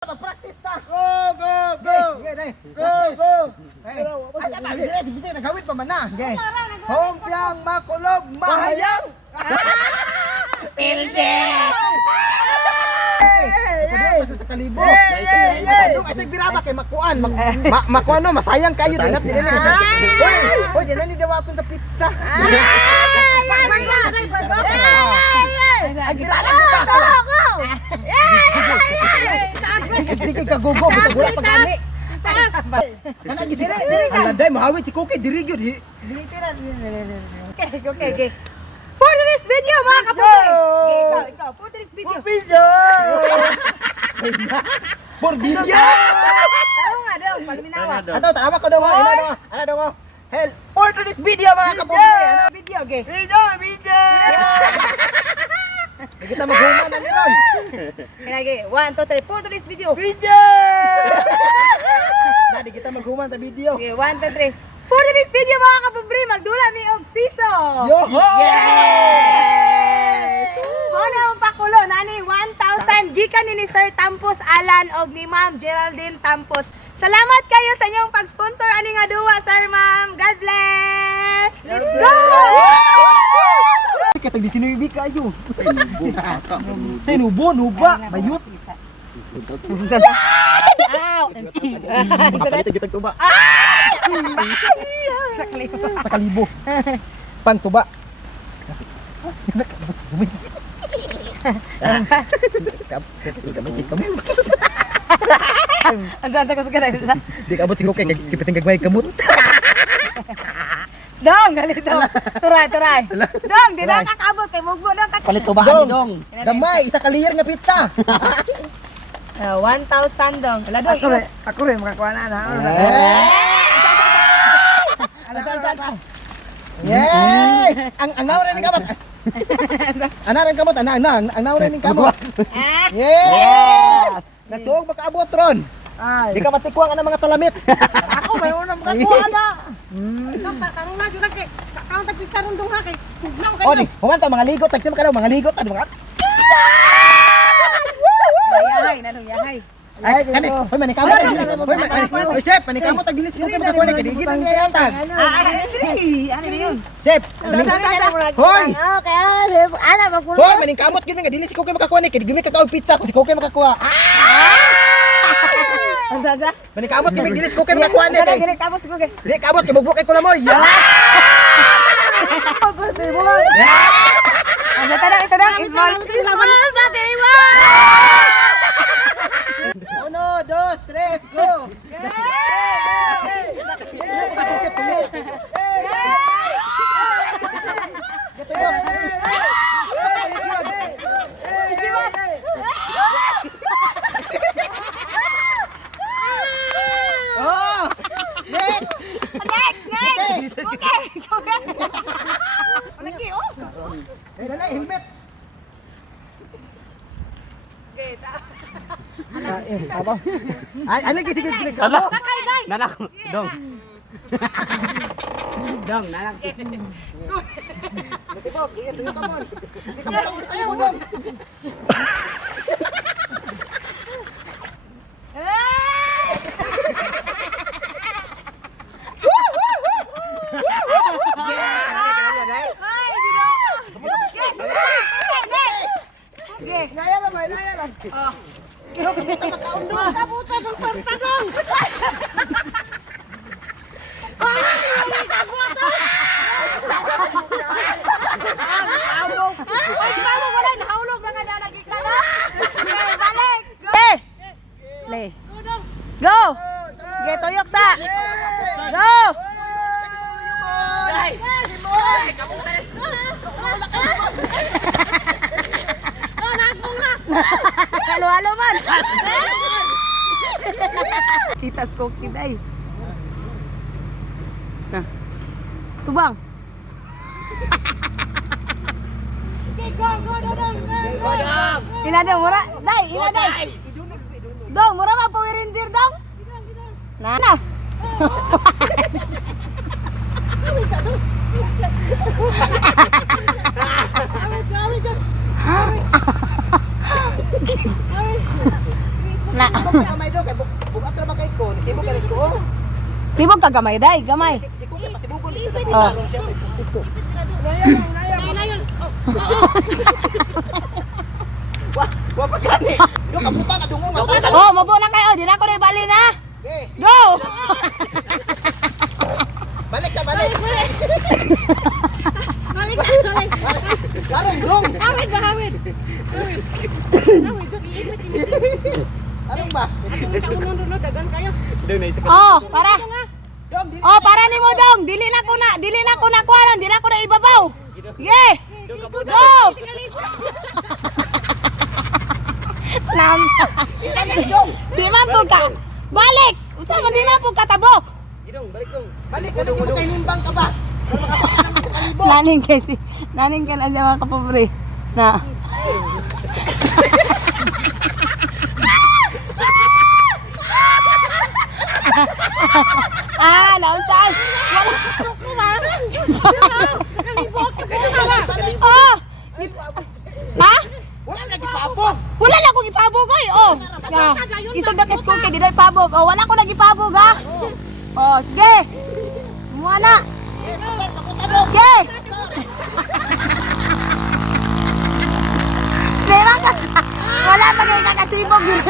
Mag-practice ta. Go, go, go. Go, go. Asa ba dire di bitay nagawid pa man na. Okay. Hompiang makulog mahayang. Pilde. Sa kalibo. Ay biraba kay makuan. Makuan no masayang kayo din at dinili. Hoy, dinili ni dawaton ta pizza. Ay biraba ka. Sige kagugo sa gula pagani. Kana gid. Ang landay mahawit si Cookie diri gyud. Okay. For this video mga kapoy. Ikaw, for this video. For video. Taro nga daw, pagminawa. Ato tama ko daw. Ano daw? Hell, for this video mga kapoy. Video, okay. Video. Kita maghuman na ni Ron. Okay, 1, 2, 3, for this video. Dadi kita maghuman sa video. Okay, 1, 2, 3. For this video mga kapobre, magdula mi og siso. Yo! Yes! Muna ang pakulo, nani 1,000 gikan ni Sir Tampos Alan og ni Ma'am Geraldine Tampos. Salamat kayo sa inyong pag-sponsor ani nga duwa, Sir Ma'am. God bless. Let's go! Katag di sinuibi kayo. Tinubo, nuba, bayut. Makapalit kita tuba. Sa kalibo. Pang tuba. Ang santa ko sa kanila. Di ka abot si Cookie, kipiting gagmay kamot. Dong, galito. Turay. Dong, di na kakabot kay mugbo na kak. Palit tubahan ni Dong. Gamay, isa ka layer nga pizza. 1,000 dong. Wala dong. Ako rin makakuha na. Yay! Ang naurin ni kamot. Anaran kamot, ang naurin ni kamot. Yay! Natuog makaabot ron. Di ka matikwang ang mga talamit. Ako may unang makakuha na. Karong na jud kay kaon ta pizza rundong ha kay tugnaw O di, human to mga ligot, tagsim ka daw mga ligot, ano mga. Yahay. Ay, kani, hoy manikamot tag dilis. Hoy chef, manikamot tag dilis kung ka kuha kay di kita niya yantag. Ano yun? Chef, hoy. Okay, ana makulo. Hoy, manikamot gyud nga dilis ko kay makakuha kay di gimi ka kaon pizza ko si Cookie makakuha. Ang sasa? Manikamot kay dilis ko kay makakuha kay. Dili tapos ko kay. Di kamot kay bugbok kay ko mo. Ya. Ang tadang small battery mo. 1, 2, 3, go. Oh! Next! Okay. Lagi oh. Eh, dala, helmet. Okay, Ay, ano sige. Nanak, dong. Dong, nanak. Matibok, iya tuyo ka mon. Hindi ka matang tayo mo dong. Naya lang. Kaputa ng pagtagong. Go! Okay, tuyok sa! Go! Halo-halo man! Kita Cookie day. Nah. Tubang. Go. Inada mura. Day, inada. Dong, mura ma Power Ranger dong. Nah. Awit. Na. Kamay do kay bugat ra ba kay ko. Sibog kay ko. Sibog ka gamay day, gamay. Si ko kay patibukon dito. Oh. Siya kay ito. Nayon. Wa pa gani. Do kaputan na dungo nga. Oh, mabo na kayo, di na ako na ibali na. Okay. Go! Balik ka balik. Balik. Larong dong. Hawid ba hawid? Hawid dog iipit. Larong ba? Kaunong dulo dagan kayo. Oh, para. Dong dili. Oh, para ni mo dong. Dili na ko na kuha, dili na ko na ibabaw. Yeah. Go! Nam. Di man po ka. Balik. Unsa man di man po katabok. Balik ka dong kay nimbang ka ba? Para makapakan sa kalibo. Naning ka na siya mga kapobre. Na. Naunsay. Oh. Ha? Wala lagi paabog. Wala lang akong ipabog oy. Oh. Ya. Isog na kes kay di na ipabog. Oh, wala ko nang ipabog ha. Oh, sige. Muna. Sige. Diba ka? Wala pa kayo kakasibog yun.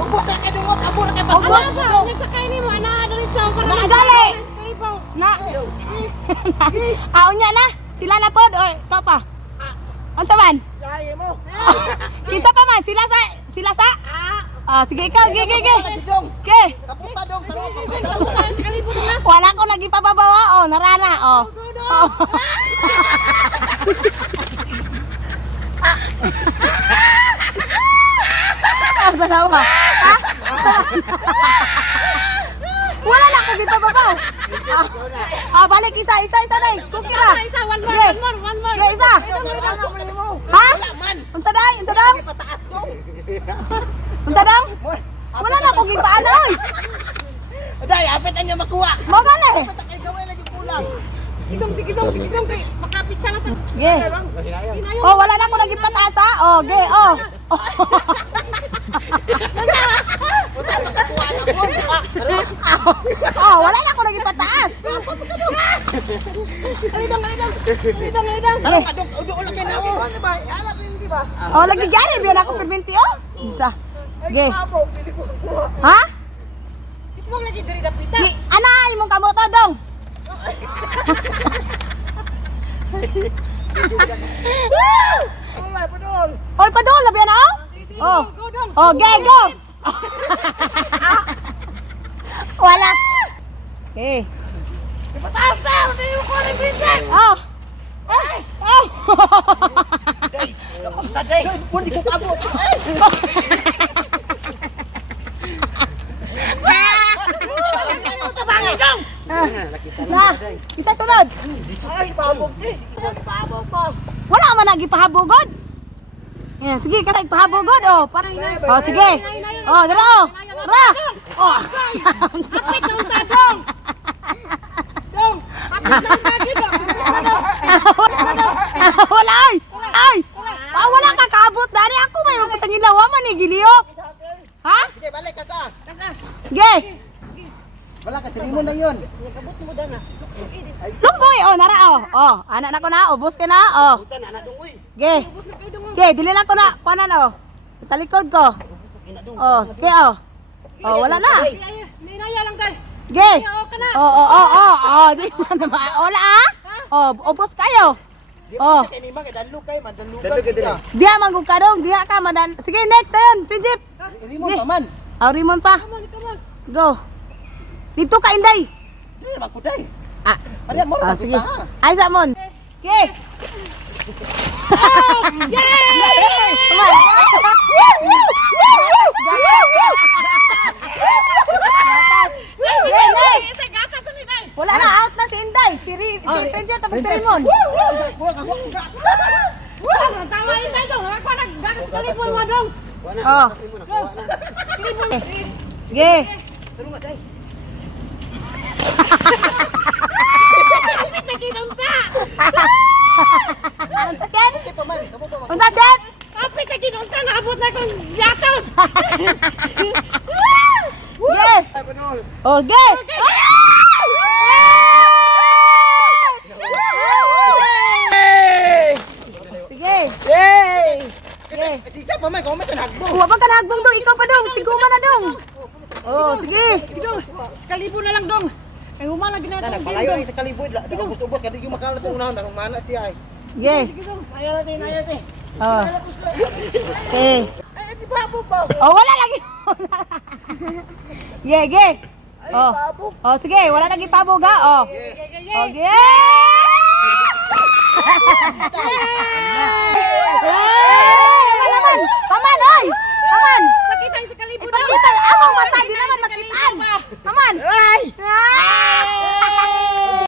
Ubos na kay dungo, abo na kay Ubos. Nagsakay ni mo ana dali sa para. Dali. Kalibaw. Na. Unya na. Sila na pod or to pa. Unsa man? Lahi mo. Kinsa pa man? Sila sa? Ah, sige ikaw, ge. Dong. Ge. Kaputa dong, tarong. Kalibo na. Wala ko nagipababawa. Oh, narana. Oh. Oh. Ah, salamat. Ha? Wala na akong gipababaw. Ah, balik isa na. Cookie na. Isa, one Ge. more. Ge, isa. Ha? Unsa daw? Pataas dong. Unsa daw? Wala na akong gipaano. Oy. Day, apit anya makuha. Mo gani. Patakay gawin lagi kulang. Sigidong kay makapit sa lahat. Ge. Oh, wala na ako nagipataas ha. Oh, ge. Oh. Oh, wala na ako nagipataas. Alidang. Tarong adong udo ulang kay nao. Oh, lagi gani biyon ako perminti oh. Isa. Ge. Ha? Ismong lagi diri dapita. Ni ana imong kamoto dong. Oy, padol labi na oh. Oh. Oh, ge go. Wala. Eh. Pataas na, hindi mo ko ni Vincent. Oh. Oh. Pun di ko kabot. Na, isa sunod. Ay, pabog ni. Wala man nagipahabugod. Yan, sige ka pahabugod oh. Oh, sige. Oh, dara oh. Dara. Oh. Kapit ng tadong. Dong, kapit ng tadong. Wala ay. Ay. Ah, wala ka kaabot dali ako may magpasangin lawa man ni giliyok. Ha? Sige, balik ka sa. Ge. Wala ka, sirimon na yun. Look boy, oh nara oh. Oh, anak na ko na, ubos ka na. Oh. Ge. Ge, dili lang ko na kuanan oh. Sa likod ko. Oh, sige oh. Oh, wala na. Ninaya lang tayo. Ge. Oh, di man ba. Wala ah. Oh, ubos kayo. Oh. Kaya ni Mang, danlug kayo, mandanlugan kita. Diha manggug ka dong, diha ka madan. Sige, next tayon, Princip. Irimon pa man. Oh, Rimon pa. Go. Dito ka Inday. Hindi naman ko day. Ah, Pariya mo, oh, sige. Ay sa mon. Okay. Yay! Come on. Wala na, out na si Inday. Si Prinsip tapos si Raymond. Tama yun tayo dong. Ako nagdagas kalipon mo dong. Oh. Ge. Nagkitong ta. Ang sakyan? Unsa chef? Kapit na kinunta, naabot na akong yatos. Ge! Oh, ge! Sige. Sige. Si siya pa man, kung may tanagbo. Huwag ka nahagbong dong, ikaw pa dong, tiguman na dong. Oh, sige. Dong, sekalibo na lang dong. Kay humana ginatong Na, nagpalayo na sa kaliboy. Ubos-ubos, kasi yung makalat ng unahon, darong mana siya ay. Sige. Ayaw natin, ayaw natin. Oh. Okay. Ay, di ba po ba? Oh, wala lagi. Sige, sige. Oh. Oh, sige, wala lagi pabog ha. Oh. Okay.